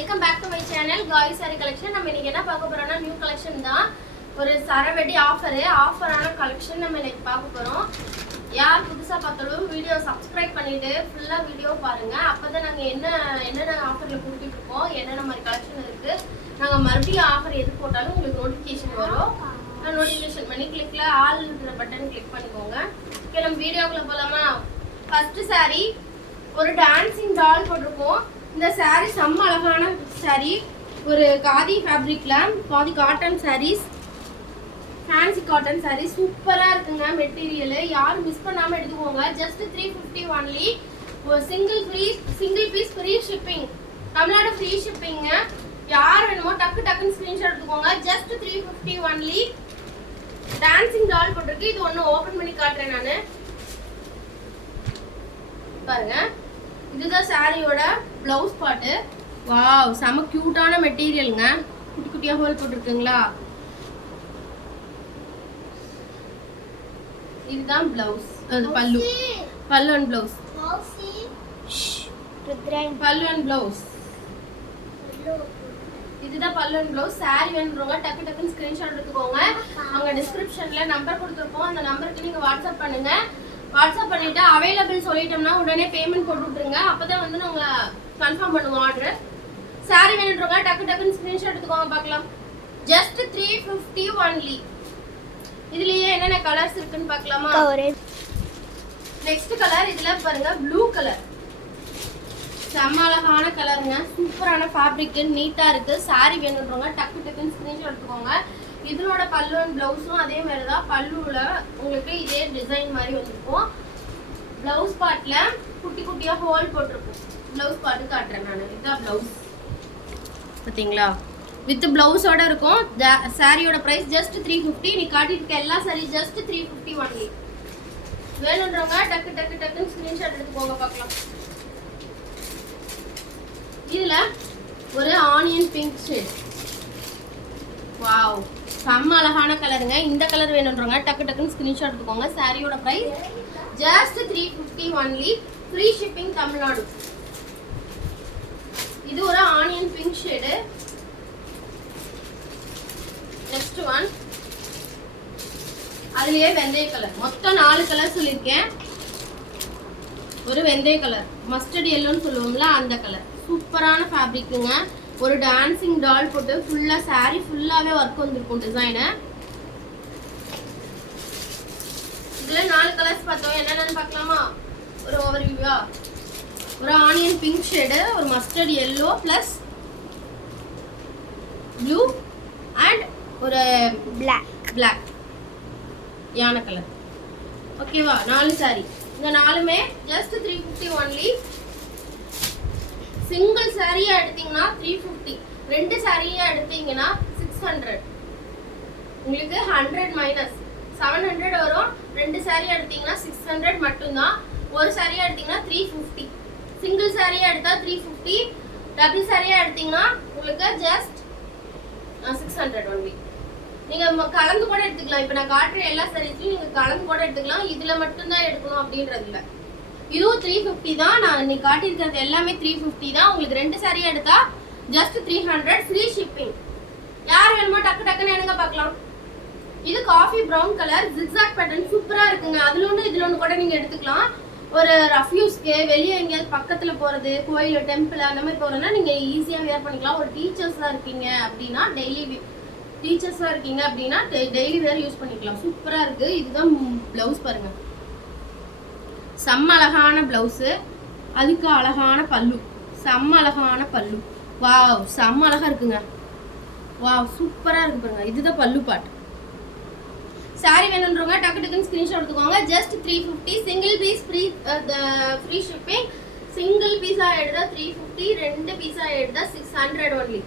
Welcome back to my channel guys sari collection நம்ம இன்னைக்கு என்ன பார்க்க போறோம்னா நியூ கலெக்ஷன் தான். ஒரு சரவெடி ஆஃபரு ஆஃபரான கலெக்ஷன் நம்ம இன்னைக்கு பார்க்க போகிறோம் யார் புதுசாக பார்த்தாலும் வீடியோ சப்ஸ்கிரைப் பண்ணிட்டு ஃபுல்லாக வீடியோ அப்போ தான் நாங்கள் என்ன என்னென்ன ஆஃபரில் கொடுத்துட்ருக்கோம் என்னென்ன மாதிரி கலெக்ஷன் இருக்குது நாங்கள் மறுபடியும் ஆஃபர் எது போட்டாலும் உங்களுக்கு நோட்டிஃபிகேஷன் வரும். நோட்டிஃபிகேஷன் பண்ணி கிளிக்கில் ஆல் பட்டன் கிளிக் பண்ணிக்கோங்க. கிளம்ப நம்ம போகலாமா போலாமா? ஃபர்ஸ்ட் ஒரு டான்ஸிங் டால் போட்டிருக்கோம். இந்த saree செம்ம அழகான saree. ஒரு khadi ஃபேப்ரிக்ல khadi cotton sarees fancy cotton saree. சூப்பராக இருக்குங்க மெட்டீரியல் யாரும் மிஸ் பண்ணாமல் எடுத்துக்கோங்க. ஜஸ்ட் த்ரீ ஃபிஃப்டி ஒன்லி ஒரு single free single piece free shipping Tamil Nadu free ஷிப்பிங்க யார் வேணுமோ டக்கு டக்குன்னு ஸ்க்ரீன்ஷாட் எடுத்துக்கோங்க. Just three fifty only dancing doll போட்டிருக்கு. இது ஒன்று ஓப்பன் பண்ணி காட்டுறேன் நான். பாருங்க. இதுதான் சாரியோட பிளவுஸ் பாட்டு வாவ் செம கியூட்டான மெட்டீரியலுங்க குட்டி குட்டியா ஹோல் போட்டிருக்குங்களா? இதுதான் பிளவுஸ் அது pallu. Pallu and blouse pallu and blouse இதுதான் பல்லு அண்ட் பிளவுஸ் சாரி வேணுறவங்க டக்கு டக்குன்னு ஸ்கிரீன்ஷாட் எடுத்துக்கோங்க. அங்க டிஸ்கிரிப்ஷன்ல நம்பர் கொடுத்துருப்போம் அந்த நம்பருக்கு நீங்க வாட்ஸ்அப் பண்ணுங்க. வாட்ஸ்அப் பண்ணிட்டு அவைலபிள் சொல்லிட்டோம்னா உடனே பேமெண்ட் போட்டு விட்டுருங்க. அப்பதான் வந்து நாங்க கன்ஃபார்ம் பண்ணுவோம் ஆர்டர் சாரி வேணுன்றவங்க டக்கு டக்குன்னு ஸ்கிரீன்ஷாட் எடுத்துக்கோங்க பார்க்கலாம். ஜஸ்ட் த்ரீ ஃபிஃப்டி ஒன்லி இதுலயே என்னென்ன கலர்ஸ் இருக்குன்னு பார்க்கலாமா? நெக்ஸ்ட் கலர் இதுல பாருங்க ப்ளூ கலர் செம்ம அழகான கலருங்க சூப்பரான ஃபேப்ரிக் நீட்டா இருக்கு. சாரி வேணுன்றவங்க டக்கு டக்குன்னு ஸ்கிரீன்ஷாட் எடுத்துக்கோங்க. இதனோட பல்லு அண்ட் பிளவுஸும் அதே மாதிரி தான் பல்லுல உங்களுக்கு இதே டிசைன் மாதிரி வந்திருக்கும். பிளவுஸ் பார்ட்ல குட்டி குட்டியா ஹோல் போட்டிருக்கும். பிளவுஸ் பாட்டு காட்டுறேன் நான். இதுதான் பிளவுஸ் பார்த்தீங்களா? வித் பிளவுஸோட இருக்கும். சாரியோட பிரைஸ் ஜஸ்ட் த்ரீ ஃபிஃப்டி நீ காட்டிட்டு எல்லா sari just three fifty only வேணுன்றவங்க டக்கு டக்கு டக்குன்னு ஸ்க்ரீன்ஷாட் எடுத்துக்கோங்க பார்க்கலாம். இதுல ஒரு ஆனியன் பிங்க் ஷேட் வாவ் செம்ம அழகான கலருங்க. இந்த கலர் வேணுன்றவங்க டக்கு டக்குன்னு ஸ்க்ரீன்ஷாட் எடுத்துக்கோங்க. சாரியோட price just three fifty only free shipping Tamil Nadu. இது ஒரு onion pink shade next one அதுலயே வெந்தய கலர் மொத்தம் நாலு கலர் சொல்லியிருக்கேன். ஒரு வெந்தய கலர் மஸ்டர்ட் எல்லோன்னு சொல்லுவோம்ல அந்த கலர் சூப்பரான ஃபேப்ரிக்குங்க ஒரு டான்சிங் டால் போட்டு ஃபுல்லா saree ஃபுல்லாவே ஒர்க் வந்திருக்கும் டிசைனு இதுல நாலு கலர்ஸ் பார்த்தோம். என்னென்னு பார்க்கலாமா? ஒரு ஓவர் வியூவா ஒரு ஆனியன் பிங்க் ஷேடு ஒரு mustard yellow plus blue and ஒரு பிளாக் பிளாக் யானை கலர் ஓகேவா நாலு சாரி இந்த நாலுமே just three fifty only single சாரியா எடுத்தீங்கன்னா த்ரீ ஃபிஃப்டி ரெண்டு சாரியா எடுத்தீங்கன்னா சிக்ஸ் ஹண்ட்ரட் உங்களுக்கு ஹண்ட்ரட் மைனஸ் செவன் ஹண்ட்ரட் வரும். ரெண்டு சாரியா எடுத்தீங்கன்னா சிக்ஸ் ஹண்ட்ரட் மட்டும்தான். ஒரு சாரியா எடுத்தீங்கன்னா த்ரீ ஃபிஃப்டி சிங்கிள் சாரியா எடுத்தா த்ரீ ஃபிஃப்டி டபுள் சாரியா எடுத்தீங்கன்னா உங்களுக்கு ஜஸ்ட் சிக்ஸ் ஹண்ட்ரட் ஒன்லி நீங்கள் கலந்து கூட எடுத்துக்கலாம். இப்போ நான் காட்டுற எல்லா சாரீஸ்லையும் நீங்கள் கலந்து கூட எடுத்துக்கலாம். இதில் மட்டும்தான் எடுக்கணும் அப்படின்றது இல்லை. இதுவும் த்ரீ ஃபிஃப்டி தான். நான் இன்னைக்கு காட்டியிருக்கிறது எல்லாமே த்ரீ ஃபிஃப்டி தான். உங்களுக்கு ரெண்டு சாரியா எடுத்தா just three hundred free shipping யார் வேணுமோ டக்கு டக்குன்னு எடுங்க பார்க்கலாம். இது coffee brown colour zigzag pattern சூப்பராக இருக்குங்க. அதில் ஒன்று இதில் ஒன்று கூட நீங்கள் எடுத்துக்கலாம். ஒரு ரஃப்யூஸ்க்கு வெளியே எங்கேயாவது பக்கத்தில் போகிறது கோயில் டெம்பிள் அந்த மாதிரி போகிறோன்னா நீங்கள் ஈஸியாக வேர் பண்ணிக்கலாம். ஒரு டீச்சர்ஸாக இருக்கீங்க அப்படின்னா டெய்லி டீச்சர்ஸாக இருக்கீங்க அப்படின்னா டெய்லி வேர் யூஸ் பண்ணிக்கலாம். சூப்பராக இருக்குது இதுதான் ப்ளவுஸ் பாருங்கள் செம்ம அழகான பிளவுஸு அதுக்கு அழகான பல்லு. செம்ம அழகான பல்லு. வாவ் செம்ம அழகா இருக்குங்க. வாவ் சூப்பராக இருக்கு பாருங்க. இதுதான் பல்லு பாட்டு சாரி வேணுன்றவங்க டக்கு டக்குன்னு ஸ்க்ரீன்ஷாட் எடுத்துக்கோங்க. Just three fifty single piece free free shipping single பீஸா எடுத்தா த்ரீ ஃபிஃப்டி ரெண்டு பீஸா எடுத்தா சிக்ஸ் ஹண்ட்ரட் ஒன்லி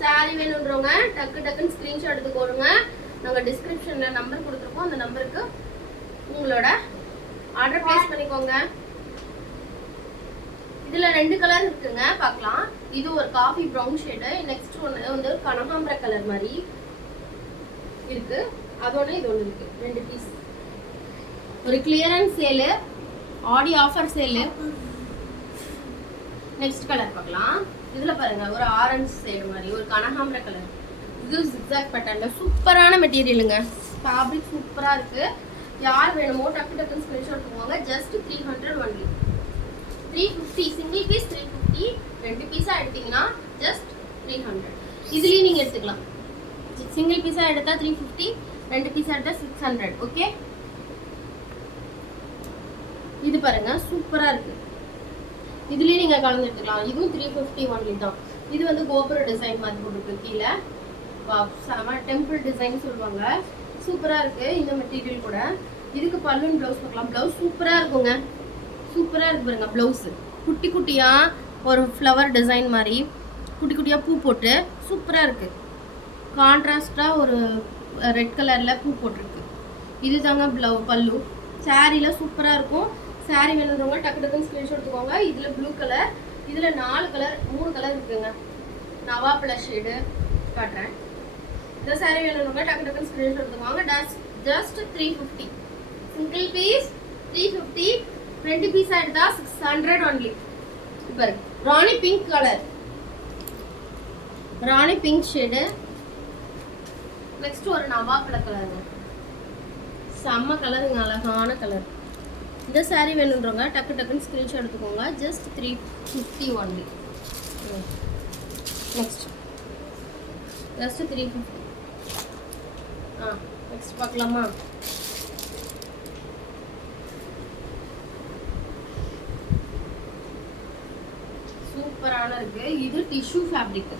சாரி வேணுன்றவங்க டக்கு டக்குன்னு ஸ்க்ரீன்ஷாட் எடுத்துக்கோங்க. நாங்கள் டிஸ்கிரிப்ஷனில் நம்பர் கொடுத்துருக்கோம். அந்த நம்பருக்கு உங்களோட ஆர்டர் ப்ளேஸ் பண்ணிக்கோங்க. இதில் ரெண்டு கலர் இருக்குங்க. பார்க்கலாம். இது ஒரு காஃபி ப்ரௌன் ஷேடு நெக்ஸ்ட் ஒன்று வந்து ஒரு கனகாம்பர கலர் மாதிரி இருக்கு. அதோட இது ஒன்று இருக்கு. ரெண்டு பீஸ் ஒரு கிளியரன்ஸ் சேலு ஆடி ஆஃபர் சேலு நெக்ஸ்ட் கலர் பார்க்கலாம். இதில் பாருங்க ஒரு ஆரஞ்சு சேடு மாதிரி ஒரு கனகாம்பர கலர் இது ஜிக்ஸாக் பேட்டர்னில் சூப்பரான மெட்டீரியலுங்க ஃபேப்ரிக் சூப்பராக இருக்குது யார் வேணுமோ டக்கு டக்குன்னு ஸ்க்ரீன்ஷாட் போவாங்க just three hundred only three fifty single piece three fifty ரெண்டு பீஸாக எடுத்தீங்கன்னா ஜஸ்ட் த்ரீ ஹண்ட்ரட் இதுலேயும் நீங்கள் எடுத்துக்கலாம். சிங்கிள் பீஸாக எடுத்தால் த்ரீ ஃபிஃப்டி ரெண்டு பீஸாக எடுத்தால் சிக்ஸ் ஹண்ட்ரட் ஓகே இது பாருங்க சூப்பராக இருக்கு. இதுலேயும் நீங்கள் கலந்து எடுத்துக்கலாம். இதுவும் த்ரீ ஃபிஃப்டி ஒன்லி தான். இது வந்து கோபுர டிசைன் மாதிரி போட்டுருக்கு கீழே. செம டெம்பிள் டிசைன் சொல்லுவாங்க. சூப்பராக இருக்கு இந்த மெட்டீரியல் கூட. இதுக்கு பல்லுன் ப்ளவுஸ் பார்க்கலாம். ப்ளவுஸ் சூப்பராக இருக்குங்க. சூப்பராக இருக்கு பாருங்க ப்ளவுஸு குட்டி குட்டியாக ஒரு ஃப்ளவர் டிசைன் மாதிரி. குட்டி குட்டியாக பூ போட்டு சூப்பராக இருக்குது கான்ட்ராஸ்டாக ஒரு ரெட் கலரில் பூ போட்டிருக்கு. இது தாங்க ப்ளவு பல்லு சாரியில் சூப்பராக இருக்கும். சாரி வேணுன்றவங்க டக்கு டக்குன்னு ஸ்க்ரீன்ஷாட் எடுத்துக்கோங்க. இதில் ப்ளூ கலர் இதில் நாலு கலர் மூணு கலர் இருக்குங்க. நவாப்பில் ஷேடு காட்டுறேன். இந்த சாரி வேணுன்றவங்க டக்கு டக்குன்னு ஸ்க்ரீன்ஷாட் எடுத்துக்கோங்க just just three fifty single piece three fifty ரெண்டு பீஸ் எடுத்தா சிக்ஸ் ஹண்ட்ரட் ஒன்லி இப்போ rani pink colour rani pink shade next ஒரு நவாப்பழ கலருங்க செம்ம கலருங்க அழகான கலர் இந்த saree வேணுன்றவங்க டக்கு டக்குன்னு ஸ்க்ரீன்ஷாட் எடுத்துக்கோங்க. Just three fifty only next just three fifty next பார்க்கலாமா? சூப்பரான இருக்கு. இது டிஷ்யூ ஃபேப்ரிக்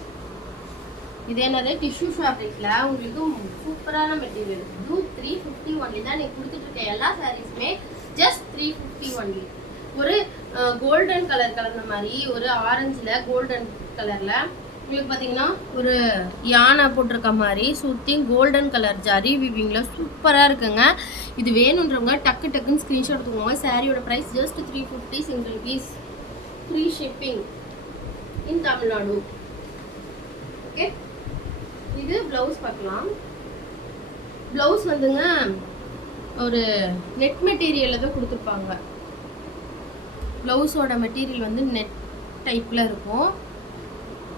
இது என்னது? டிஷ்யூ ஃபேப்ரிக்ல உங்களுக்கு சூப்பரான material blue three fifty only தான் நீங்க கொடுத்துட்டு இருக்க எல்லா சாரீஸுமே ஜஸ்ட் த்ரீ ஃபிஃப்டி ஒன்லி ஒரு கோல்டன் கலர் கலந்த மாதிரி ஒரு ஆரஞ்சில் கோல்டன் கலர்ல உங்களுக்கு பார்த்தீங்கன்னா ஒரு யானை போட்டிருக்க மாதிரி சுற்றி கோல்டன் கலர் ஜரி விவிங்ல சூப்பராக இருக்குங்க. இது வேணுன்றவங்க டக்கு டக்குன்னு ஸ்க்ரீன்ஷாட் எடுத்துக்கோங்க. சாரியோட price just three fifty single piece free shipping in Tamil Nadu okay இது ப்ளவுஸ் பார்க்கலாம். ப்ளவுஸ் வந்துங்க ஒரு நெட் மெட்டீரியலில் தான் கொடுத்துருப்பாங்க. ப்ளவுஸோட மெட்டீரியல் வந்து நெட் டைப்பில் இருக்கும்.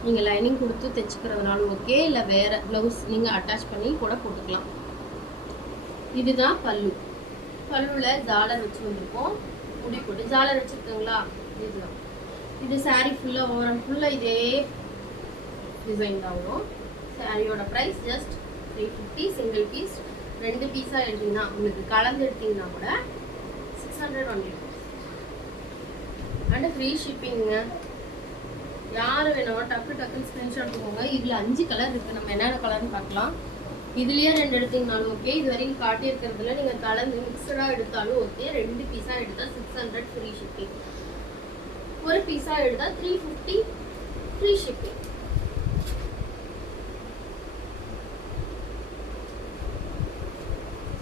நீங்கள் லைனிங் கொடுத்து தைச்சிக்கிறதுனாலும் ஓகே இல்லை வேறு ப்ளவுஸ் நீங்கள் அட்டாச் பண்ணி கூட போட்டுக்கலாம். இதுதான் பல்லு. பல்லுவில் ஜாலர் வச்சு வந்திருக்கோம். முடி போட்டு ஜாலர் வச்சுருக்கீங்களா? இதுதான். இது சாரீ ஃபுல்லாக ஓரம் ஃபுல்லாக இதே டிசைன் தான் வரும் சாரியோட price just three fifty single piece ரெண்டு பீஸாக எடுத்தீங்கன்னா உங்களுக்கு கலந்து எடுத்தீங்கன்னா கூட six hundred only and free ஷிப்பிங்க யார் வேணும் டக்கு டக்குன்னு ஸ்க்ரீன்ஷாட் எடுத்துக்கோங்க. இதில் அஞ்சு கலர் இருக்குது நம்ம என்னென்ன கலர்னு பார்க்கலாம். இதுலேயே ரெண்டு எடுத்தீங்கனாலும் ஓகே இது வரைக்கும் காட்டியிருக்கிறதுல நீங்கள் கலந்து மிக்சடாக எடுத்தாலும் ஓகே ரெண்டு பீஸாக எடுத்தால் சிக்ஸ் ஹண்ட்ரட் ஃப்ரீ ஷிப்பிங் ஒரு பீஸாக எடுத்தால் த்ரீ ஃபிஃப்டி ஃப்ரீ ஷிப்பிங்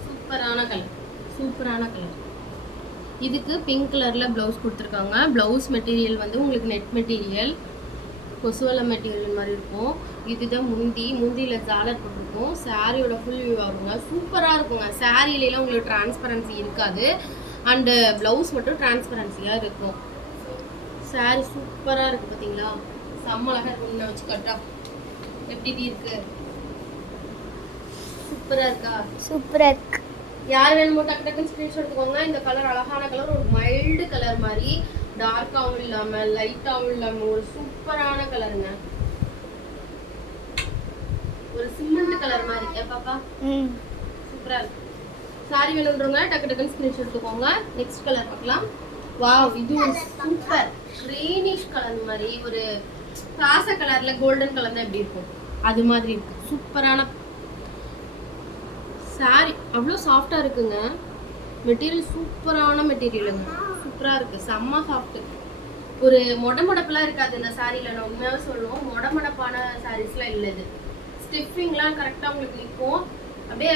சூப்பரான கலர் சூப்பரான கலர் இதுக்கு பிங்க் கலரில் ப்ளவுஸ் கொடுத்துருக்காங்க. ப்ளவுஸ் மெட்டீரியல் வந்து உங்களுக்கு நெட் மெட்டீரியல் கொசுவலை மெட்டீரியல் மாதிரி இருக்கும். இதுதான் முந்தி முந்தியில் ஜாலர் போட்டிருக்கும் சாரியோட ஃபுல் வியூ ஆகுங்க சூப்பராக இருக்குங்க. சாரியிலலாம் உங்களுக்கு டிரான்ஸ்பரன்சி இருக்காது. அண்டு ப்ளவுஸ் மட்டும் டிரான்ஸ்பரன்சியாக இருக்கும். சாரி சூப்பராக இருக்குது பார்த்தீங்களா செம்ம அழகாக இருக்கு. முன்ன வச்சு கட்டா எப்படி இருக்கு? சூப்பராக இருக்கா? சூப்பராக இருக்கு. யார் வேணுமோ டக்கு டக்குன்னு ஸ்க்ரீன்ஷாட் எடுத்துக்கோங்க. இந்த கலர் அழகான கலர் ஒரு மைல்டு கலர் மாதிரி. டார்க்காகவும் இல்லாம லைட்டாகவும் இல்லாம ஒரு சூப்பரான கலருங்க ஒரு சிமெண்ட் கலர் மாதிரி. ஏ பாப்பா? ம். சூப்பரா இருக்கு. சாரி வேணுன்றவங்க டக்கு டக்குன்னு ஸ்க்ரீன்ஷாட் எடுத்துக்கோங்க. நெக்ஸ்ட் கலர் பார்க்கலாம். வாவ் இது ஒரு சூப்பர் கிரீனிஷ் கலர் மாதிரி. ஒரு காச கலர்ல கோல்டன் கலர் தான் எப்படி இருக்கும்? அது மாதிரி இருக்கு. சூப்பரான சாரி அவ்வளோ சாஃப்டாக இருக்குங்க. மெட்டீரியல் சூப்பரான மெட்டீரியலுங்க சூப்பராக இருக்குது செம்ம சாஃப்ட்டு ஒரு மொடமொடப்பெல்லாம் இருக்காது. இந்த சாரியில் நான் உண்மையாக சொல்லுவோம். மொடமொடப்பான சாரீஸ்லாம் இல்லை இது. ஸ்டிஃபிங்லாம் கரெக்டாக உங்களுக்கு நிற்கும் அப்படியே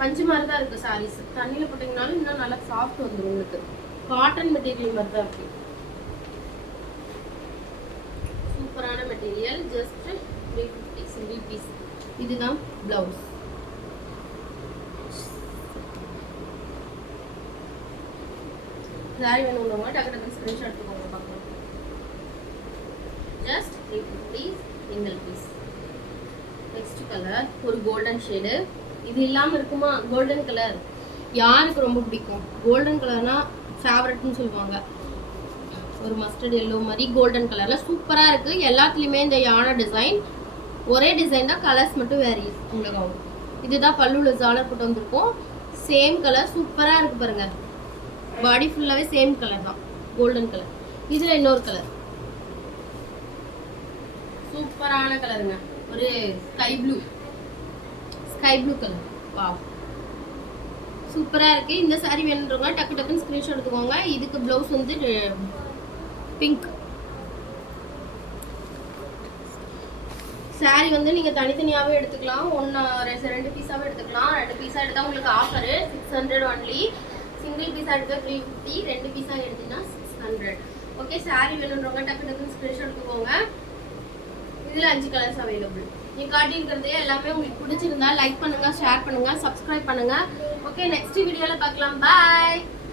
பஞ்சு மாதிரி தான் இருக்குது சாரீஸ் தண்ணியில் போட்டிங்கனாலும் இன்னும் நல்லா சாஃப்ட் வந்துடும் உங்களுக்கு. காட்டன் மெட்டீரியல் மாதிரி தான் இருக்குது சூப்பரான material just three fifty single piece இதுதான் ப்ளவுஸ் சாரி உள்ளவங்க டக்கு டக்கு ஸ்க்ரீன்ஷாட் எடுத்துக்கோங்க பார்க்கலாம் சிங்கிள் பீஸ் நெக்ஸ்ட் கலர் ஒரு கோல்டன் ஷேடு இது இல்லாமல் இருக்குமா? கோல்டன் கலர் யாருக்கு ரொம்ப பிடிக்கும்? கோல்டன் கலர்னா ஃபேவரட்னு சொல்லுவாங்க. ஒரு மஸ்டர்ட் எல்லோ மாதிரி கோல்டன் கலரில் சூப்பராக இருக்குது எல்லாத்துலேயுமே இந்த யானை டிசைன் ஒரே டிசைன் தான் கலர்ஸ் மட்டும் வேறு உங்களுக்கு ஆகும் இதுதான் பல்லுள்ள ஜாலர் போட்டு வந்திருக்கும். சேம் கலர் சூப்பராக இருக்குது பாருங்க. பாடி ஃபுல்லாகவே சேம் கலர் தான். கோல்டன் கலர் இதில் இன்னொரு கலர் சூப்பரான கலருங்க ஒரு sky blue sky blue colour வா சூப்பராக இருக்குது இந்த சாரீ வேணுன்றவங்க டக்கு டக்குன்னு ஸ்க்ரீன்ஷாட் எடுத்துக்கோங்க. இதுக்கு ப்ளவுஸ் வந்து பிங்க் saree வந்து நீங்கள் தனித்தனியாகவே எடுத்துக்கலாம். ஒன்று ரெண்டு பீஸாகவே எடுத்துக்கலாம். ரெண்டு பீஸாக எடுத்தால் உங்களுக்கு offer six hundred only single பீஸாக எடுத்தால் த்ரீ ஃபிஃப்டி ரெண்டு பீஸாக எடுத்தீங்கன்னா சிக்ஸ் ஹண்ட்ரட் ஓகே சாரி வேணுன்றவங்க டக்கு டக்குன்னு ஸ்க்ரீன்ஷாட் எடுத்துக்கோங்க. இதில் அஞ்சு கலர்ஸ் அவைலபிள் நீ காட்டியிருக்கிறதே எல்லாமே உங்களுக்கு பிடிச்சிருந்தா லைக் பண்ணுங்க ஷேர் பண்ணுங்க சப்ஸ்கிரைப் பண்ணுங்க. ஓகே நெக்ஸ்ட் வீடியோவில் பார்க்கலாம். பாய்